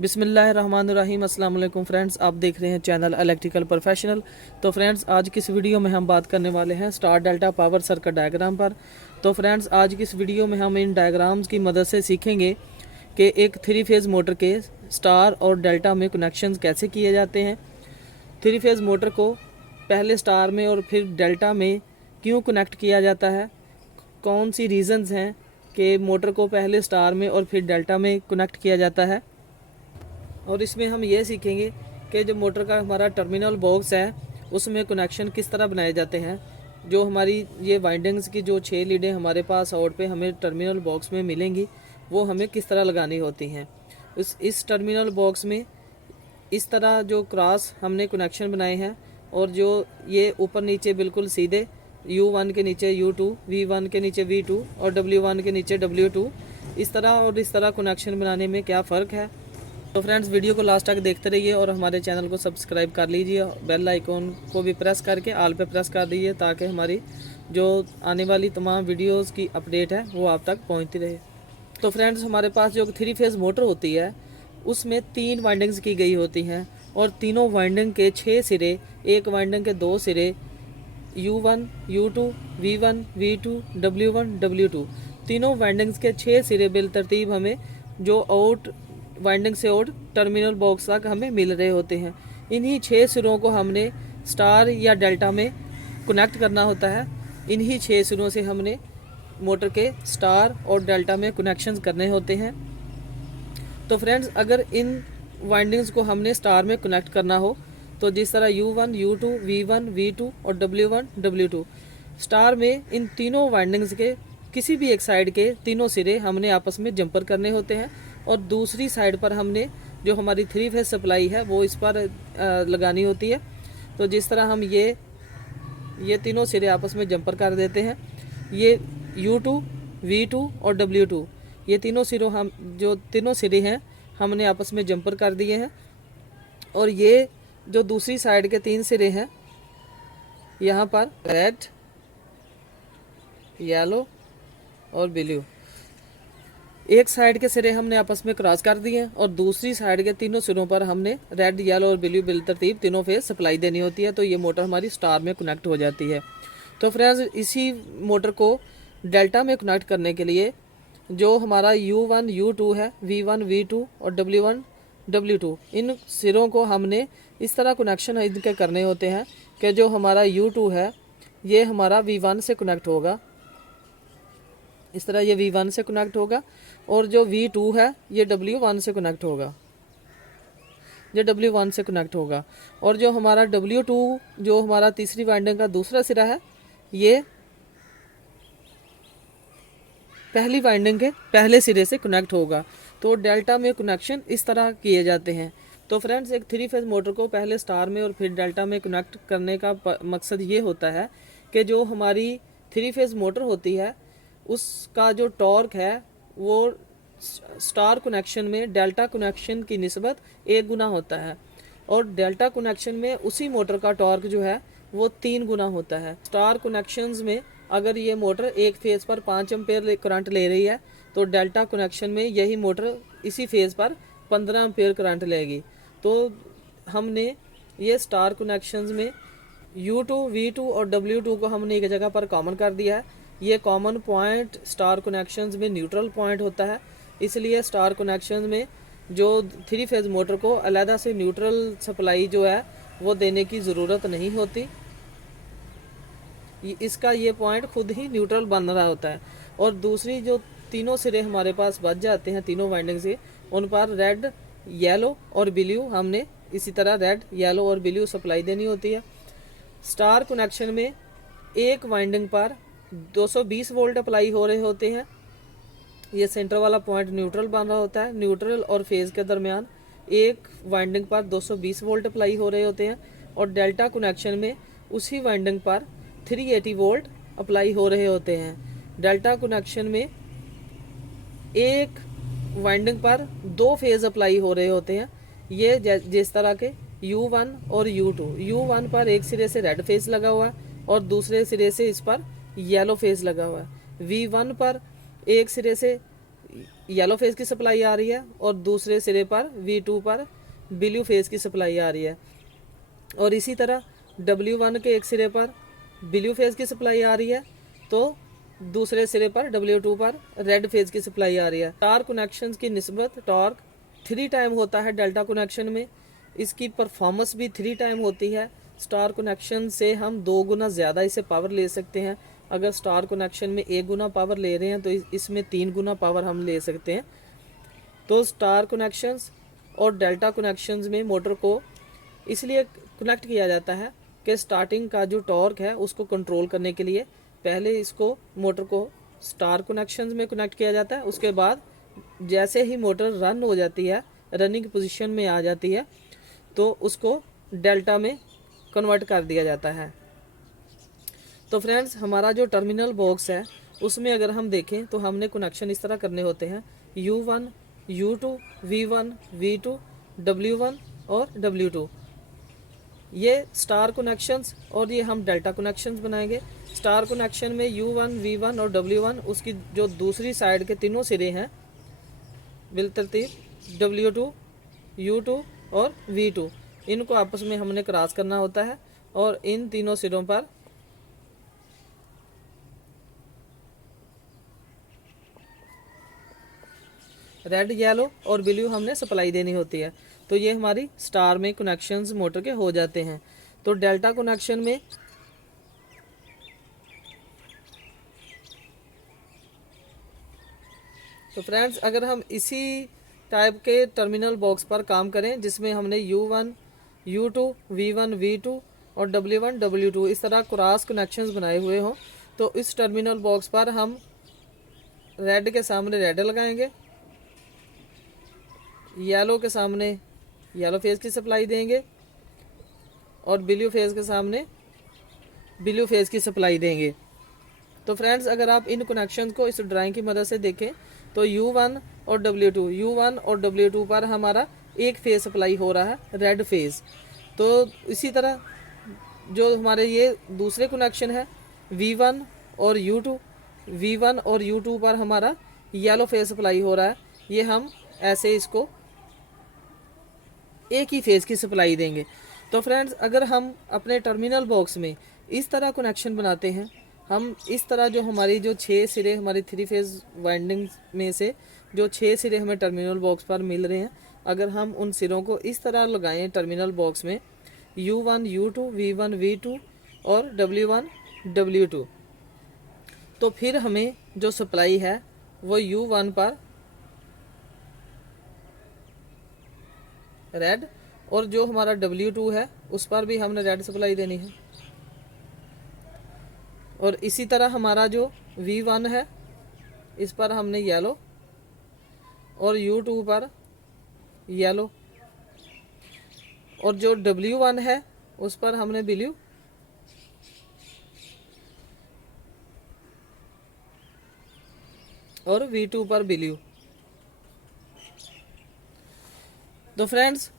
बिस्मिल्लाहिर्रहमानिर्रहीम। अस्सलाम वालेकुम फ्रेंड्स, आप देख रहे हैं चैनल इलेक्ट्रिकल प्रोफेशनल। तो फ्रेंड्स, आज की इस वीडियो में हम बात करने वाले हैं star delta power circuit diagram पर। तो फ्रेंड्स, आज की इस वीडियो में हम इन डायग्राम्स की मदद से सीखेंगे कि एक थ्री फेज़ मोटर के स्टार और डेल्टा में कनेक्शंस कैसे किए जाते हैं। थ्री फेज़ मोटर को पहले स्टार में और फिर डेल्टा में क्यों कनेक्ट किया जाता है, कौन सी रीज़न्स हैं कि मोटर को पहले स्टार में और फिर डेल्टा में कनेक्ट किया जाता है। और इसमें हम ये सीखेंगे कि जो मोटर का हमारा टर्मिनल बॉक्स है उसमें कनेक्शन किस तरह बनाए जाते हैं। जो हमारी ये वाइंडिंग्स की जो 6 लीडें हमारे पास आउट पे हमें टर्मिनल बॉक्स में मिलेंगी, वो हमें किस तरह लगानी होती हैं। इस टर्मिनल बॉक्स में इस तरह जो क्रॉस हमने कनेक्शन बनाए हैं, और जो ये ऊपर नीचे बिल्कुल सीधे U1 के नीचे U2, V1 के नीचे V2 और W1 के नीचे W2, इस तरह और इस तरह कनेक्शन बनाने में क्या फ़र्क है। तो फ्रेंड्स, वीडियो को लास्ट तक देखते रहिए और हमारे चैनल को सब्सक्राइब कर लीजिए। बेल आइकॉन को भी प्रेस करके ऑल पे प्रेस कर दीजिए, ताकि हमारी जो आने वाली तमाम वीडियोस की अपडेट है वो आप तक पहुंचती रहे। तो फ्रेंड्स, हमारे पास जो थ्री फेज़ मोटर होती है उसमें 3 वाइंडिंग्स की गई होती हैं, और तीनों वाइंडिंग के 6 सिरे, एक वाइंडिंग के 2 सिरे U1, U2, V1, V2, W1, W2, तीनों वाइंडिंग्स के 6 सिरे बिल तरतीब हमें जो आउट वाइंडिंग से आउट टर्मिनल बॉक्स तक हमें मिल रहे होते हैं। इन्हीं 6 सिरों को हमने स्टार या डेल्टा में कनेक्ट करना होता है। इन्हीं 6 सिरों से हमने मोटर के स्टार और डेल्टा में कनेक्शंस करने होते हैं। तो फ्रेंड्स, अगर इन वाइंडिंग्स को हमने स्टार में कनेक्ट करना हो तो जिस तरह U1, U2, V1, V2 और W1, W2, स्टार में इन तीनों वाइंडिंग्स के किसी भी एक साइड के तीनों सिरे हमने आपस में जंपर करने होते हैं, और दूसरी साइड पर हमने जो हमारी थ्री फेज सप्लाई है वो इस पर लगानी होती है। तो जिस तरह हम ये तीनों सिरे आपस में जंपर कर देते हैं। ये U2, V2 और W2, ये तीनों सिरों हम जो तीनों सिरे हैं हमने आपस में जंपर कर दिए हैं। और ये जो दूसरी साइड के 3 सिरे हैं, यहाँ पर रेड, येलो और ब्लू, एक साइड के सिरे हमने आपस में क्रॉस कर दिए और दूसरी साइड के तीनों सिरों पर हमने रेड, येलो और ब्लू बिल तरतीब तीनों फेज सप्लाई देनी होती है। तो ये मोटर हमारी स्टार में कनेक्ट हो जाती है। तो फ्रेंड्स, इसी मोटर को डेल्टा में कनेक्ट करने के लिए जो हमारा U1, U2 है, V1, V2 और W1, W2, इन सिरों को हमने इस तरह कनेक्शन इनके करने होते हैं कि जो हमारा U2 है ये हमारा V1 से कनेक्ट होगा, इस तरह ये V1 से कनेक्ट होगा, और जो V2 है ये W1 से कनेक्ट होगा, ये W1 से कनेक्ट होगा। और जो हमारा W2, जो हमारा तीसरी वाइंडिंग का दूसरा सिरा है, ये पहली वाइंडिंग के पहले सिरे से कनेक्ट होगा। तो डेल्टा में कनेक्शन इस तरह किए जाते हैं। तो फ्रेंड्स, एक थ्री फेज मोटर को पहले स्टार में और फिर डेल्टा में कनेक्ट करने का मकसद ये होता है कि जो हमारी थ्री फेज मोटर होती है उसका जो टॉर्क है वो स्टार कनेक्शन में डेल्टा कनेक्शन की निस्बत 1 गुना होता है, और डेल्टा कनेक्शन में उसी मोटर का टॉर्क जो है वो 3 गुना होता है। स्टार कनेक्शंस में अगर ये मोटर एक फेज़ पर 5 एम्पेयर करंट ले रही है तो डेल्टा कनेक्शन में यही मोटर इसी फेज़ पर 15 एम्पेयर करंट लेगी। तो हमने ये स्टार कनेक्शंस में U2, V2 और W2 को हमने एक जगह पर कॉमन कर दिया है। ये कॉमन पॉइंट स्टार कनेक्शंस में न्यूट्रल पॉइंट होता है, इसलिए स्टार कनेक्शंस में जो थ्री फेज मोटर को अलहदा से न्यूट्रल सप्लाई जो है वो देने की ज़रूरत नहीं होती। इसका ये पॉइंट खुद ही न्यूट्रल बन रहा होता है। और दूसरी जो तीनों सिरे हमारे पास बच जाते हैं तीनों वाइंडिंग से, उन पर रेड, येलो और ब्लू हमने इसी तरह रेड, येलो और ब्लू सप्लाई देनी होती है। स्टार कनेक्शन में एक वाइंडिंग पर 220 वोल्ट अप्लाई हो रहे होते हैं। ये सेंटर वाला पॉइंट न्यूट्रल बन रहा होता है। न्यूट्रल और फेज के दरमियान एक वाइंडिंग पर 220 वोल्ट अप्लाई हो रहे होते हैं, और डेल्टा कनेक्शन में उसी वाइंडिंग पर 380 वोल्ट अप्लाई हो रहे होते हैं। डेल्टा कनेक्शन में एक वाइंडिंग पर 2 फेज अप्लाई हो रहे होते हैं। ये जिस तरह के U1 और U2, U1 पर एक सिरे से रेड फेज लगा हुआ है और दूसरे सिरे से इस पर येलो फेज लगा हुआ है। V1 पर एक सिरे से येलो फेज की सप्लाई आ रही है और दूसरे सिरे पर V2 पर ब्लू फेज की सप्लाई आ रही है। और इसी तरह W1 के एक सिरे पर ब्लू फेज की सप्लाई आ रही है तो दूसरे सिरे पर W2 पर रेड फेज की सप्लाई आ रही है। स्टार कनेक्शंस की निस्बत टॉर्क 3 टाइम होता है डेल्टा कनेक्शन में, इसकी परफॉर्मेंस भी 3 टाइम होती है। स्टार कनेक्शन से हम 2 गुना ज़्यादा इसे पावर ले सकते हैं। अगर स्टार कनेक्शन में 1 गुना पावर ले रहे हैं तो इसमें 3 गुना पावर हम ले सकते हैं। तो स्टार कनेक्शंस और डेल्टा कनेक्शंस में मोटर को इसलिए कनेक्ट किया जाता है कि स्टार्टिंग का जो टॉर्क है उसको कंट्रोल करने के लिए पहले इसको मोटर को स्टार कनेक्शंस में कनेक्ट किया जाता है। उसके बाद जैसे ही मोटर रन हो जाती है, रनिंग पोजीशन में आ जाती है, तो उसको डेल्टा में कन्वर्ट कर दिया जाता है। तो फ्रेंड्स, हमारा जो टर्मिनल बॉक्स है उसमें अगर हम देखें तो हमने कनेक्शन इस तरह करने होते हैं U1, U2, V1, V2, W1 और W2। ये स्टार कनेक्शंस और ये हम डेल्टा कनेक्शंस बनाएंगे। स्टार कनेक्शन में U1, V1 और W1 उसकी जो दूसरी साइड के तीनों सिरे हैं बिलतरतीब W2, U2 और V2, इनको आपस में हमने क्रॉस करना होता है और इन तीनों सिरों पर रेड, येलो और ब्लू हमने सप्लाई देनी होती है। तो ये हमारी स्टार में कनेक्शंस मोटर के हो जाते हैं। तो डेल्टा कनेक्शन में तो फ्रेंड्स, अगर हम इसी टाइप के टर्मिनल बॉक्स पर काम करें जिसमें हमने U1, U2, V1, V2 और W1, W2 इस तरह क्रॉस कनेक्शंस बनाए हुए हों, तो इस टर्मिनल बॉक्स पर हम रेड के सामने रेड लगाएंगे, येलो के सामने येलो फेज की सप्लाई देंगे और ब्लू फेज के सामने ब्लू फेज की सप्लाई देंगे। तो फ्रेंड्स, अगर आप इन कनेक्शंस को इस ड्राइंग की मदद से देखें तो U1 और W2 पर हमारा एक फेज सप्लाई हो रहा है, रेड फेज। तो इसी तरह जो हमारे ये दूसरे कनेक्शन है V1 और U2 पर हमारा येलो फेज सप्लाई हो रहा है। ये हम ऐसे इसको एक ही फेज की सप्लाई देंगे। तो फ्रेंड्स, अगर हम अपने टर्मिनल बॉक्स में इस तरह कनेक्शन बनाते हैं, हम इस तरह जो हमारी जो 6 सिरे हमारी 3 फेज वाइंडिंग में से जो 6 सिरे हमें टर्मिनल बॉक्स पर मिल रहे हैं, अगर हम उन सिरों को इस तरह लगाएं टर्मिनल बॉक्स में U1, U2, V1, V2 और W1, W2, तो फिर हमें जो सप्लाई है वो U1 पर रेड और जो हमारा W2 है उस पर भी हमने रेड सप्लाई देनी है। और इसी तरह हमारा जो V1 है इस पर हमने येलो और U2 पर येलो और जो W1 है उस पर हमने ब्लू और V2 पर ब्लू। तो फ्रेंड्स,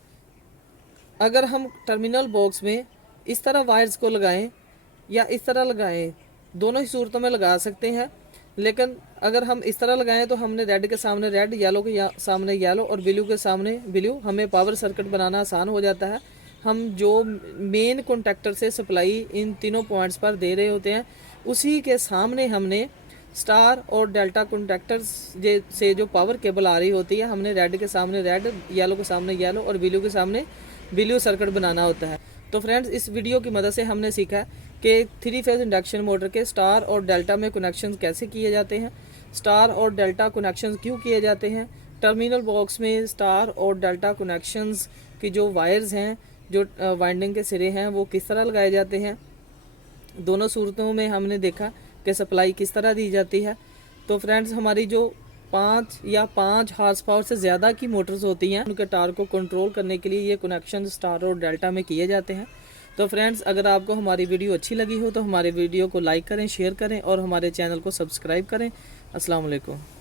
अगर हम टर्मिनल बॉक्स में इस तरह वायर्स को लगाएं या इस तरह लगाएं, दोनों ही सूरतों में लगा सकते हैं, लेकिन अगर हम इस तरह लगाएं तो हमने रेड के सामने रेड, येलो के सामने येलो और ब्लू के सामने ब्लू, हमें पावर सर्किट बनाना आसान हो जाता है। हम जो मेन कॉन्टैक्टर से सप्लाई इन तीनों पॉइंट्स पर दे रहे होते हैं उसी के सामने हमने स्टार और डेल्टा कॉन्टैक्टर्स से जो पावर केबल आ रही होती है, हमने रेड के सामने रेड, येलो के सामने येलो और ब्लू के सामने ब्लू सर्किट बनाना होता है। तो फ्रेंड्स, इस वीडियो की मदद से हमने सीखा कि 3 फेज इंडक्शन मोटर के स्टार और डेल्टा में कनेक्शन कैसे किए जाते हैं, स्टार और डेल्टा कनेक्शन क्यों किए जाते हैं, टर्मिनल बॉक्स में स्टार और डेल्टा कनेक्शंस की जो वायर्स हैं, जो वाइंडिंग के सिरे हैं, वो किस तरह लगाए जाते हैं। दोनों सूरतों में हमने देखा कि सप्लाई किस तरह दी जाती है। तो फ्रेंड्स, हमारी जो 5 हॉर्स पावर से ज़्यादा की मोटर्स होती हैं, उनके टार को कंट्रोल करने के लिए ये कनेक्शन स्टार और डेल्टा में किए जाते हैं। तो फ्रेंड्स, अगर आपको हमारी वीडियो अच्छी लगी हो तो हमारे वीडियो को लाइक करें, शेयर करें और हमारे चैनल को सब्सक्राइब करें। अस्सलाम वालेकुम।